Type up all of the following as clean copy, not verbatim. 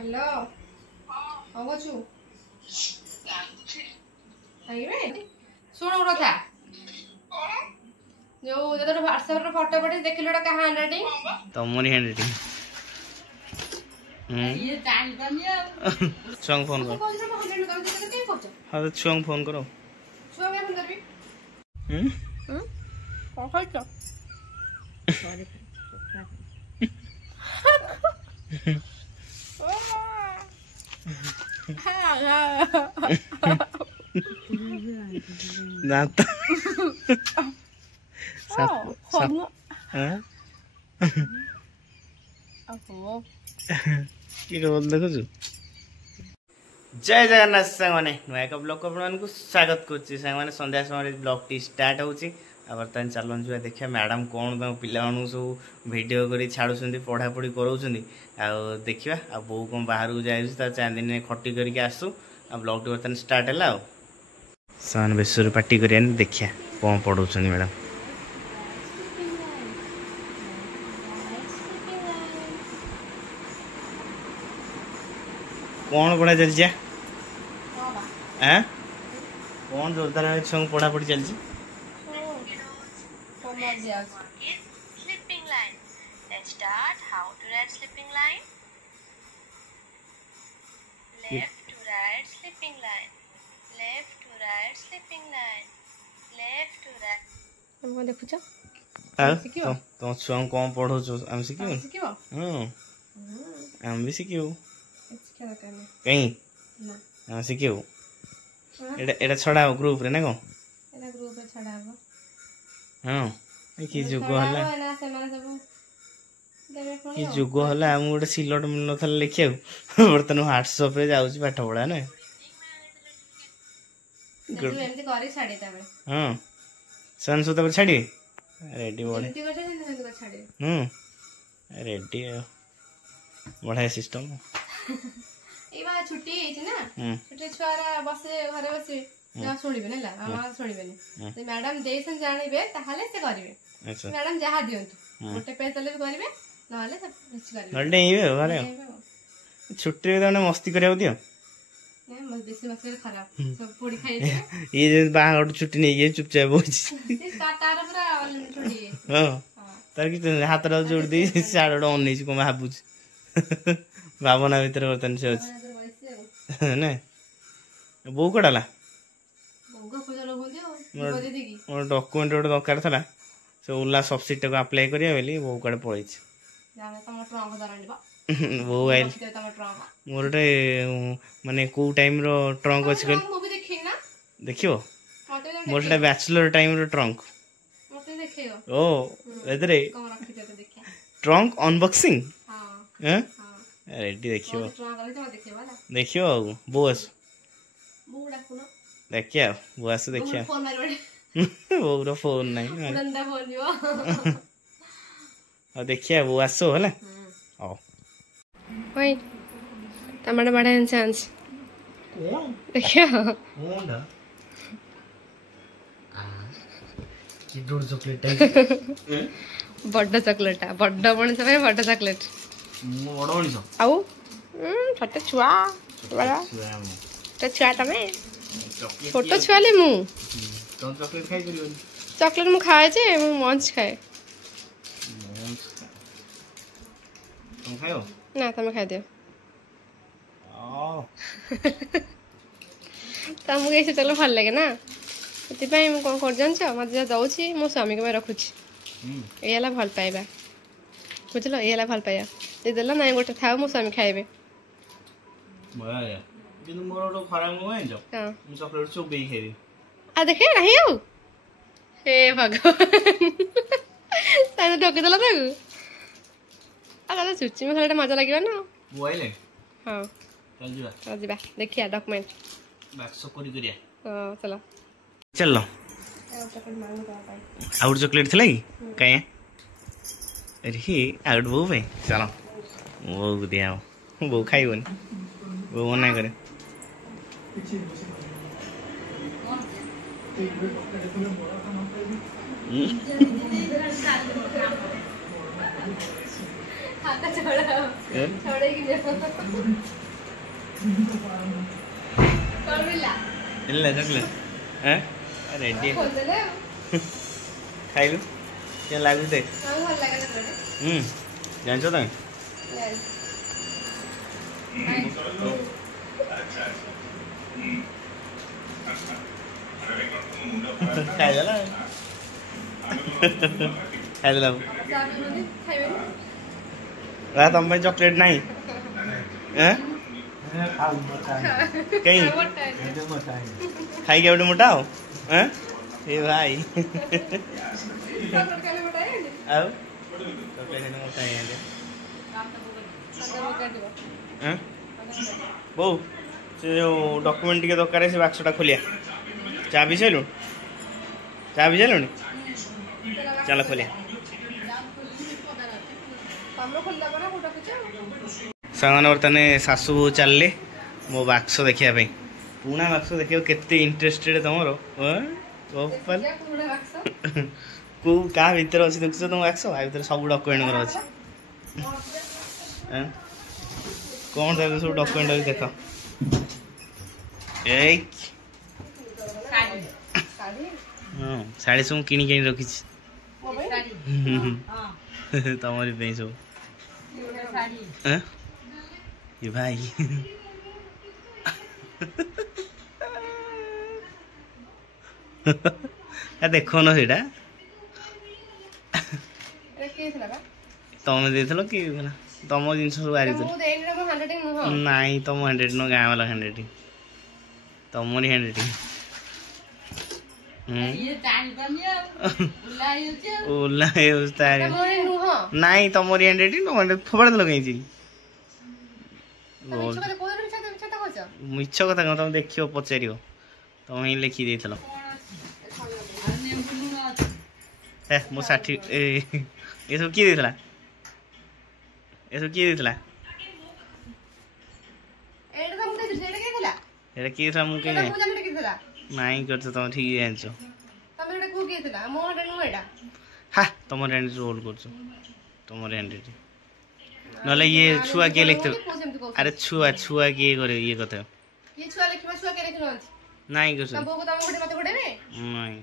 Hello कौन कछु आइबे सुन उड़ था जो जब व्हाट्सएप रे फोटो पठे देखिलोटा कहा हैंडराइटिंग तमरी हैंडराइटिंग ये जान दमिया छंग फोन कर हां तो छंग फोन करो छुआ मैं फोन करबी कौन खाइछ नाता साप साप हां ओहो की रोल देखो जय जगन्नाथ सांग माने नुआ एक ब्लॉग अपन को स्वागत करछि सांग माने संध्या समय ब्लॉग टी स्टार्ट होछि आ बर्तन चलन जुआ देखिया मैडम कोन त पिला मानु सब वीडियो करी छाडुछंती पढ़ा पढ़ी करौछंती आ देखिबा आ बो कोन बाहर को जाइछ त 4 दिन खट्टी करके आसु आ ब्लॉग टी बर्तन स्टार्ट हला सान बेसुर पार्टी करियन देखिया कोन पढौछंती मैडम कौन पढ़ा चलछि हैं कौन जोरदार है छंग पढ़ा पढ़ी चलछि Sleeping line. Let's start. How to write sleeping line? Left to right sleeping line. Left to right sleeping line. Left to right. हम को देखुछ तो छंग कौन पढ़ो छ हम सिकियो हां हम भी सिकियो कहीं ना हां सिकियो एटा छडा ग्रुप रे ना को एटा ग्रुप रे छडा हो हां की जुगो हला ना से माने सब देबे कोन की जुगो हला हम गोटे सिलट मिल नथल लिखियो बर्तन व्हाट्सएप रे जाउछ पाठ पढा ना तू एमती करी छाडी तबे हां सन सुत पर छाडी रेडी बोले एमती करछे सेमती कर छाडी रेडी बढ़िया सिस्टम ए बा छुट्टी हेछि ना छुट्टी छुआरा बसे घरे बसे ना सुनिबे नेला मामा सुनिबे नै ते मैडम देसन जानिबे ताहाले से करिवे अच्छा मैडम जहा दियंतु गोटे पेज तले भी करिवे नहले सब कुछ करिवे नलडे हिबे घरे छुट्टी रे तने मस्ती करिया दियो नै मस बेसी मस्ती खराब सब पोड़ी खाइ दे ये जे बाहर छुट्टी नै ये चुपचाप बोछि तार पूरा छुट्टी हां तार की हाथ रा जोड़ दी साडो ओन्नी को भाबुछ भावना भीतर बर्तन से अछि नै बो कडाला मोर डॉक्यूमेंट ओड दरकार थला से उल्ला सब्सिडी को अप्लाई करिया बेली बो कड पळै छी जाने तम ट्रंक दरंडबा वो आइल मोरटे माने को टाइम रो ट्रंक अछि कल मूवी देखि ना देखियो मोरटे बैचलर टाइम रो ट्रंक मते देखियो ओ एदरे कम रखि दे देखिया ट्रंक अनबॉक्सिंग हां हैं रेडी देखियो ट्रंक करे तो देखियो वाला देखियो बोस बूडा कुनो देखिया बोस देखिया फोन मारबे वो फोन नहीं उड़ंदा फोन जो आ देखिया वो आसो हला ओ ओए टमाटर बड़ा इंसान कौन देखियो कौन दा की दूर चॉकलेट टाइप बड्डा चॉकलेट बड्डा बण से बड्डा चॉकलेट बड़ बणी छ आउ छोटे छुआ बड़ा छोटे छुआ तमे छोटे छुआ ले मु तो चॉकलेट खाई परियो चॉकलेट मु खाए जे मु मंच खाए तुम खायो ना तमे खाइ दियो ओ तमु कैसे चलो भल लगे ना एति पई मु कोन कर जान छ मत जा दउछि मो स्वामी के मैं रखुछि एला भल पाइबा बुझलो एला भल पाया दे देला ना गोटे थाउ मो स्वामी खाइबे बया या किनु मोर तो खराब हो गई जो हां मु चॉकलेट चो बे खाइ आ देखे नहीं हो हे भगवान ताने ठोके देला ताकू आ दादा सुची में खाली मजा लागिबा ना वो आइले हां चल जीवा देखिया डॉक्यूमेंट बाक्स कोरी करिया हां चलो चलो आउट चॉकलेट थला की काहे अरे आउट वो भाई चलो वो दिया वो खाइबन वो मना करे हाथ छोड़ा छोड़े कि कौन मिला मिलला चॉकलेट हैं रेडी खोल दे ले खाइलु क्या लागु दे हां भल लागे चॉकलेट जानछो तमे खाइला खाइला तुम चॉकलेट नहीं कहीं खाई के मोटा हो ए भाई बो से जो डॉक्यूमेंट के दरकार से बाक्सटा खोलिया चाबी सैलु चाबी सैलुनी चलो खोलिया सामान बर्तमान सासू बो चलले मो बाक्स देखापी पुणा बाक्स देखिए केते इंटरेस्टेड तुम को क्या भीतर अच्छी देखुच तुम बाक्स भर सब डॉक्यूमेंट मोर अच्छे कौन देख सब डॉक्यूमेंट देख शाढ़ी सब किणी कि रखी तमरी सब ये भाई देख न सीटा तुम दे कि तुम जिन सब बाहरी नाई तुम हैंड नो गाँ वाला हैंड तुमरी हैंड नाई तुमरी हैंड फोपाड़ देल कहीं मिछ कथा कह तुम देख पचार तुम ही लिखी दे मो साठी ये सब किए देला ये सब किए देला एटा किए था मुके नहीं करछ तुम ठीक जानछ तमे एटा को किए थिला मो एटा नु एटा हा तुम रेंज रोल करछ तुम रेंज नले ये छुआ के लिखते अरे छुआ छुआ के करे ये कथा ये छुआ लिखबा छुआ के लिखनो नहीं करछ तब को तम गोटे मते गोटे ने नहीं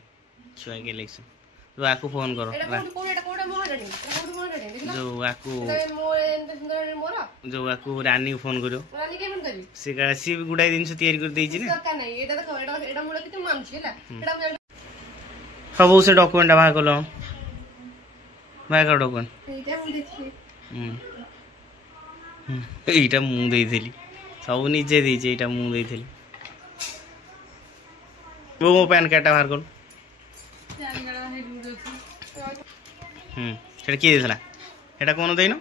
छुआ के लिखछ तो आकु फोन करो एटा कोडा मो हडनी कोडा मो हडनी जो आकु मो एंड सुंदर मोर जो आकु रानी को फोन करो रानी के फोन करी से का सी गुडाई दिन से तैयारी कर देछि ने सरकार नहीं एटा देखो एटा मोर किते मानछि हला एटा सब से डॉक्यूमेंट बाहर कलो बाहर कर डॉक्यूमेंट एटा मु देखि एटा मु देइथिली सब निजे देछि एटा मु देइथिली वो मो पैन कार्ड बाहर कर सेटा किए देला एटा कोन देइनो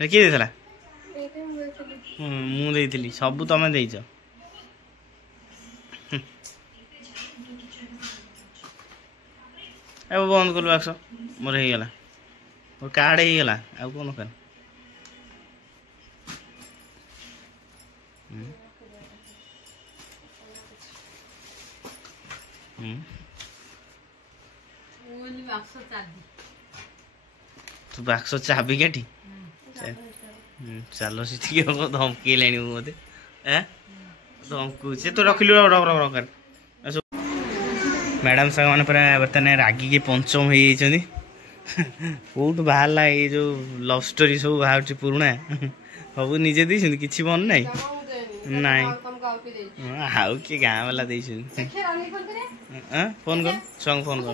किए देला मु देइथिली सब तमे देइछ अब बंद कर बाक्स मोर हो गला मोर कार्ड हो गला अब कौन कर तू बाक्स चाबी काटी चलो सी धमकी लेनी मत धमकू से तो रखिलु मैडम साग मैंने पूरा बर्तमान रागी के पंचम हो कौट बाहर ये जो लव स्टोरी सब बाहर पुराणा सब निजे दे कि मन नाई नाई आउ किए गाँ वाला दे फोन कर छुआ फोन कर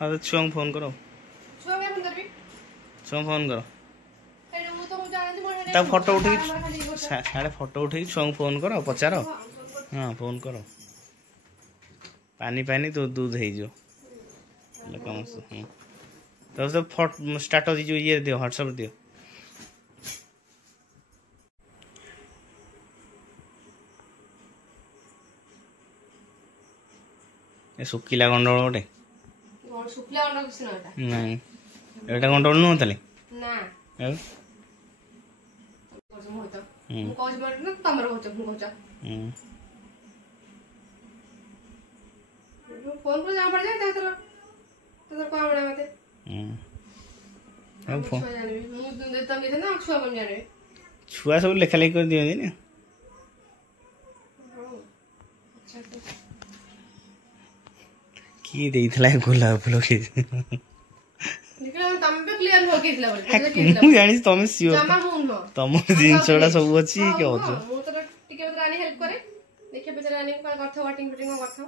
हाँ तो छुआ फोन करो छुआ फोन करो तब फोटो उठे साढ़े फोटो उठे छुआ फोन करो पचार हाँ फोन करो पानी पानी तो दूध है जो तो सब स्टार्ट जो ये दियो व्हाट्सएप दियो ए सुखिला गंडोल गोटे सुखिला गंडोल किछ नटा नहीं एटा गंडोल न होतले ना ए कोजम होता मु कोज बर न तमर होता मु कोचा फोन पर जा पड़ जाए तो तो कौन बड़ा मते अब फोन छुआ जानिबे मु तुम देते ना छुआ बन जानिबे छुआ सब लेखा लेखी कर दियंदी ना की देइथला गुलाब फूल के निकल तम पे क्लियर हो गेइथला बोले मु जानि तमे सियो जमा हुन हो तम जिनसोडा सब अछि के होछ मु तो टिके बत रानी हेल्प करे देखिए बेचारा रानी को करथो वाटिंग फिटिंग करथो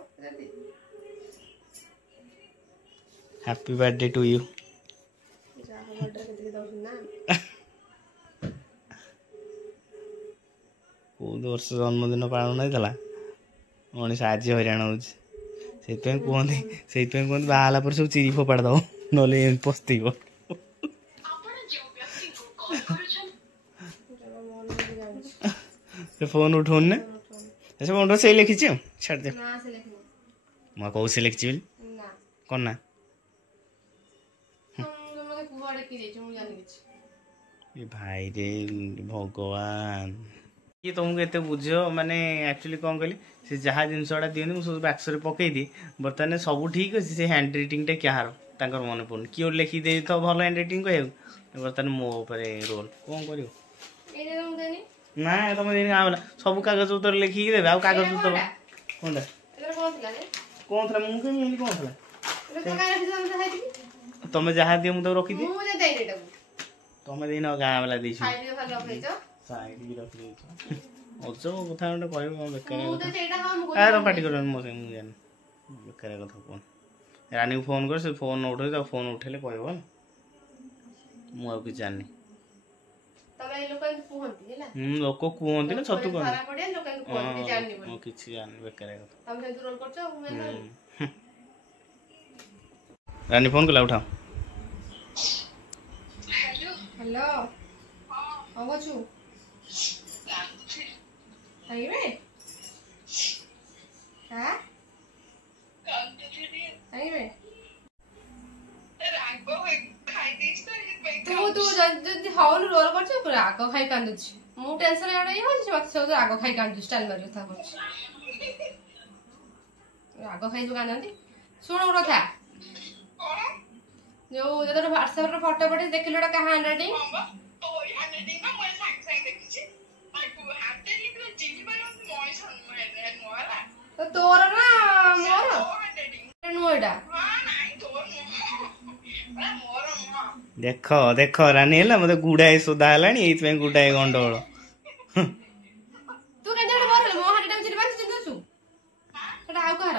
हैप्पी बर्थडे टू यू जा बर्थडे के दे दो ना बहुत वर्ष जन्मदिन पालन नहीं मनीष आज हईराण हो कहते बाहला पर सब चिरी फोपाड़ दब ना पस्ती फोन उठौन ना ऐसे फोन से लिखी छाड़ दे मैं कौ से लिखी कौन ना भाई रे भगवान ये तुमको एत बुझ माने एक्चुअली कौन कहली से जहाँ जिनसा दिखती मुझे सब बाक्स पकई दिए बर्तमान सब ठीक अच्छे से हैंड रईटिंग क्या मन पड़े किए लिखी दे तो भल हैंड रईटिंग कह बर्तमान मो रोल कौन कर ना तुम दिन सब कागज पत्र लिखिकी देवे आ कागज पत्र कौन कौन था मुझे कौन था तुम जहाँ दिए मुझे रखी तुम दिन गाँ वाला दे पार्टी कर बेकार कथा कौन रानी को फोन कर फोन उठे फोन उठेले कह मुझे जानी लोक कहते ना छतु किसी जानी बेकार कथा रानी फोन कला उठाओ हेलो कौन करछु आइबे हां आइबे रागो खाई दिस तू जल्दी हाउल रोल करछु पूरा रागो खाई कांदु छी मु टेंशन एडा हो छी मत सब रागो खाई कांदु स्टाइल मारियो था करछु रागो खाई जो कांदंती सुनो कथा जो जदर व्हाट्सएप रे फोटो पठे देखिलोटा का हैंडराइटिंग तो तोर ना मोर नोएडा देख देख रानी है मत गुड़ाए सुधा है गुड़ाए गंडोल तू के जड़ बोल मो हाटी टाइम चिरी बांध चिंता छु सेटा आउ कहर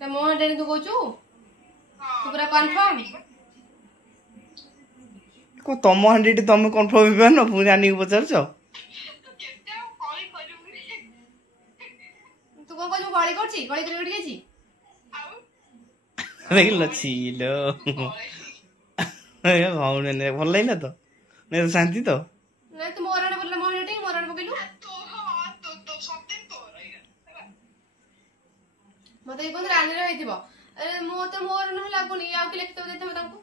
त मो हाटी तू कहछु तू पूरा कंफर्म को तम हांडी तुम कन्फर्म हो न पुणी रानी को पचार तू कौन कहछु गली करछि गली कर उठ गेछि देखिल छिलो ए भाउने ने भल लागला तो ने शांति तो नहीं तू मोराने बोलले मोहनेटी मोराने पकेलु तो सत्य तो मते कोन रानी रे हेतिबो अरे मो तो मोर न लागुनी आउ के लिखते देते तांको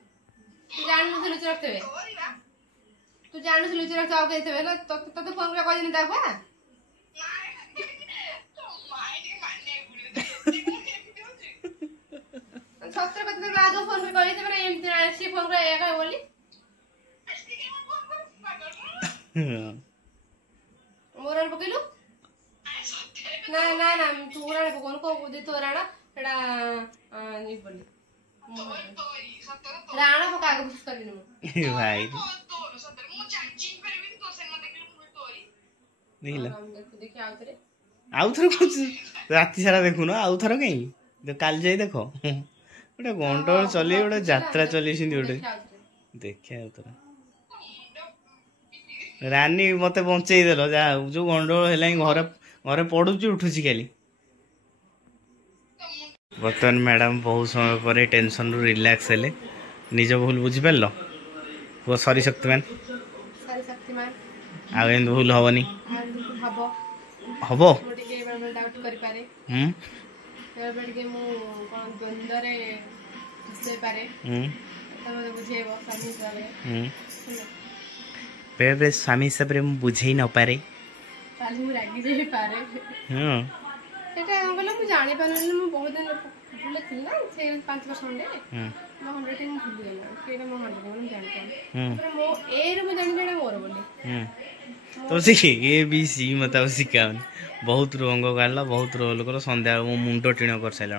तू जान न लुच रखते तू जान न लुच रखते आउ के देते ना तो फोन कर कहि नहीं ताको सत्र पत्र आगो फोन कर कहि देबे एम आसी फोन कर एका बोली मोरन पकेलु ना ना ना तू मोरन पकोन को दे तो राणा एडा नि बोली राणा पका आगो बुझ करलिनु भाई देखिला देखि आउ थर कुछ राति सारा देखु ना आउ थर कहीं तो काल जाई देखो गोटे गंडोल चली गोटे यात्रा चली गोटे देखिया तोरा रानी मत बंचई देल जा जो गंडोल है घर घर पड़ुची उठुची खाली बर्तमान मैडम बहुत समय पर टेंशन रु रिलैक्स हेले निज भूल बुझिपार वो सरी शक्तिमान आ भूल हेनी हम बेरे स्वामी हिसाब से बुझे न पारे ताले मु रागी जाई पारे हां सेटा कहले मु जानि पारनी मु बहुत दिन भूल थी ना 5 वर्ष खंडे मो हंड्रेड मु भूल गेला केटा मो हंड्रेड मु जानि पारनी पर मो ए रे मु जानि जेडा मोर बोली तो सीखे ए बी सी मत सिखा बहुत रंग गाला बहुत रोल कर संध्या मो मुंड टीण कर साइला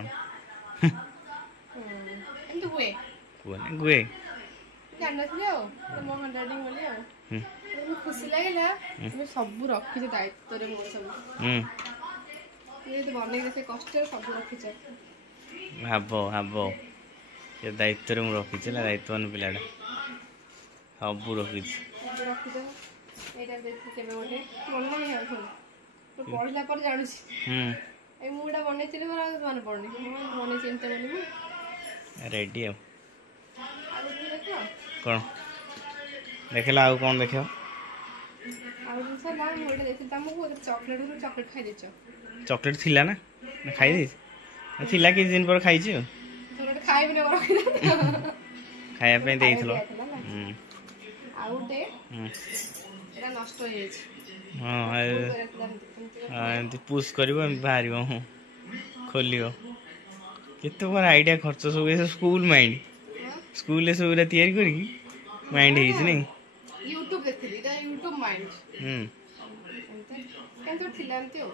एंतु हुए कोने गुए जानथिले ओ मो हंड्रेड बोली ओ खुशी लागला मैं सब रखी छे दायित्व रे मोर सब ये तो बने के कष्ट सब रखी छे हाबो ये दायित्व रे मु रखी छे दायित्ववान पिलाडा सब रखी छे एटा देखि केबे गोटे मन नहीं है तो पढ़ला पर जानु छी ए मुडा बने चिले पर मन पड़नी मने चिंता बोली रेडी हो आ देखो कौन देखला आउ कौन देखो आ दिन ना मुडा देखि तमको चॉकलेट खाई देछ चॉकलेट थिला ना खाई दे थिला कि दिन पर खाई छी चॉकलेट खाई बिना रखि खाया पे देइथलो आउटे एटा नष्ट हो जाय हां एंती पुश करिवो हम बाहरिवो खोलियो केते बार आईडिया खर्च सब स्कूल माइंड स्कूल सब तैयारी करी माइंड हिज नहीं यूट्यूब देखली दा यूट्यूब माइंड केंतो थिलांती हो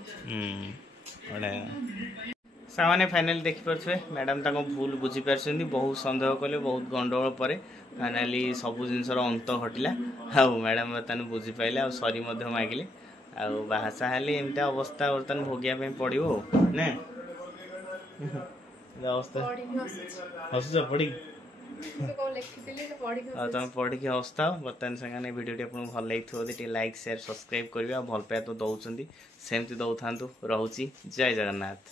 ओडा सामाने फाइनल देखि परछे मैडम ताको भूल बुझी परछंदी बहुत संदेह कले बहुत गंडगोल परे फाइनली सब जिनसर अंत घटिला आ मैडम बर्तन बुझी पाइले आ सॉरी मध्य मागिले आ बाहासा हेले एमता अवस्था बर्तन भोगिया पे पड़िबो ने अवस्था हसुच पड़ी तुम पढ़ी के हस्ता बर्तमान संगे वीडियो आपको भल लगे लाइक शेयर सब्सक्राइब करिवे भल पाए तो दउछंदी सेमती दउथांतु रहउची जय जगन्नाथ।